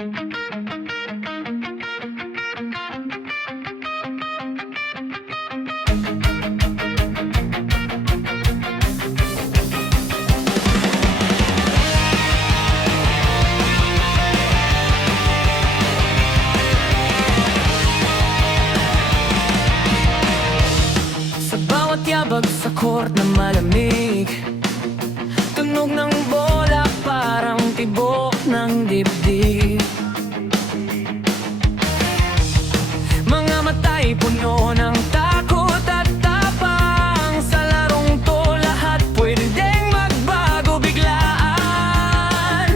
Sa bawat yabag sa court na malamig, tunog ng bola parang tibok ng dibdib. Mga mata'y puno ng takot at tapang. Sa larong to lahat pwedeng magbago biglaan.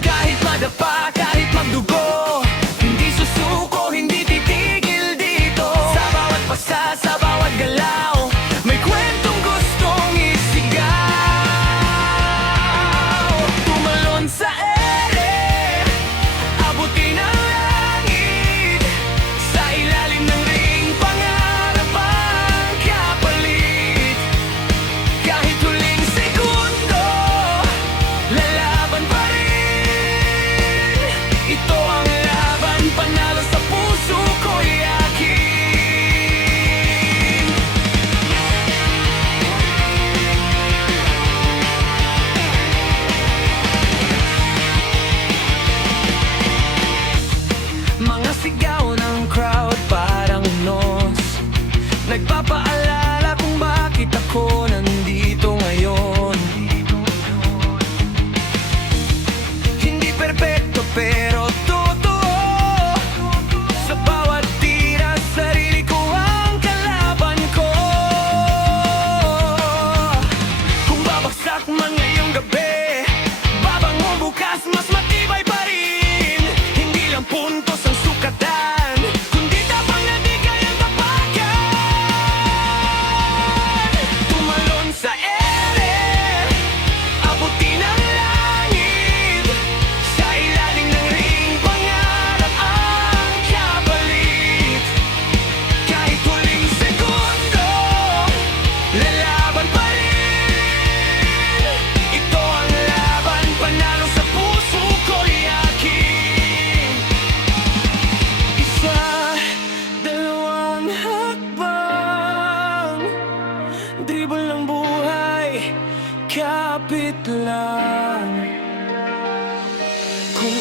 Kahit madapa, kahit magdugo, hindi susuko, hindi titigil dito. Sa bawat pasa, sa bawat galaw, may kwentong gustong isigaw. Tumalon sa ere, abutin ang langit. Sa ilalim ng ring, pangarap ang kapalit. Kahit huling segundo, lalaban pa rin. Ito ang laban, panalo sa puso ko'y akin. Mga sigaw ng crowd parang unos, nagpapaalala kung bakit ako nandito ngayon. Hindi perpekto pero totoo. Sa bawat tira, sarili ko ang kalaban ko. Kung babagsak man ngayong gabi, babangon bukas mas matibay pa rin. Hindi lang puntos ang sukatan, kundi tapang na di kayang tapakan. Tumalon sa ere, abutin ang langit. Sa ilalim ng ring, pangarap ang kapalit. Kahit huling segundo, lalaban pa rin. Ito ang laban, panalo sa puso ko'y akin. Isa, dalawang hakbang, dribble ng buhay, kapit lang. Kung